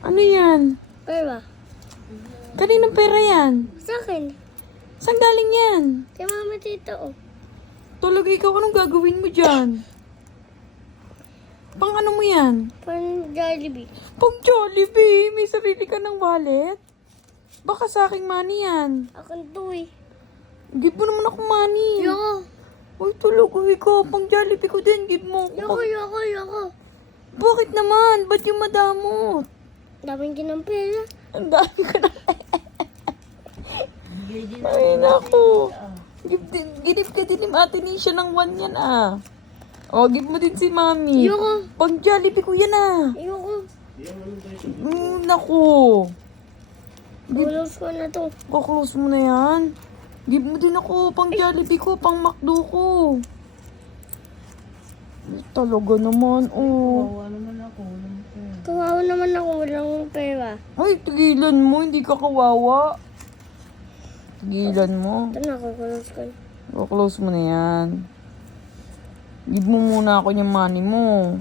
Ano yan? Pera. Kaninong pera yan? Sa akin. Saan galing yan? Kay mama tito. Oh. Talaga ikaw, anong gagawin mo dyan? Pang ano mo yan? Pan Jollibee. Pang Jollibee, may sarili ka ng wallet? Baka sa aking money yan. Akin to eh. Give mo naman ako money. Yoko. Uy, talaga ikaw, pang Jollibee ko din, give mo ako. Yoko. Bakit naman? Ba't yung madamot? Daming ginang pera. Ang dami ka na. Ay, naku. Give ka din ni Ate Nisha ng 1 yan ah. O, give mo din si Mami. Yoko. Pang Jollibee ko yan ah. Yoko. Naku. Bulos ko na to. Kuklose mo na yan. Give mo din ako pang Jollibee ko, pang McDo ko. Talaga naman, oh. Kawawa naman ako. Walang pera. Ay, tigilan mo, hindi ka kawawa. Tigilan mo. Ito na, kukulos ko. Kuklose mo na yan. Give mo muna ako yung money mo.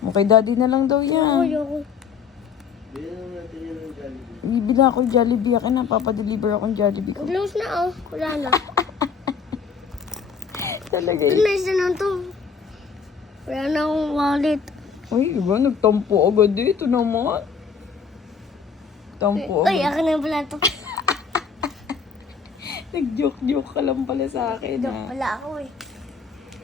Okay, daddy na lang daw yan. Yoko. Bibila ako yung Jollibee. Akin na, papadeliver akong Jollibee ko. Close na oh. Wala na. Talaga Ito na isa na to. Wala na akong wallet. Ay, iba, nagtampo agad dito naman. Tampo Ay, agad. akin na pala to. Nag-joke-joke ka lang pala sa akin, ha? Wala ako eh.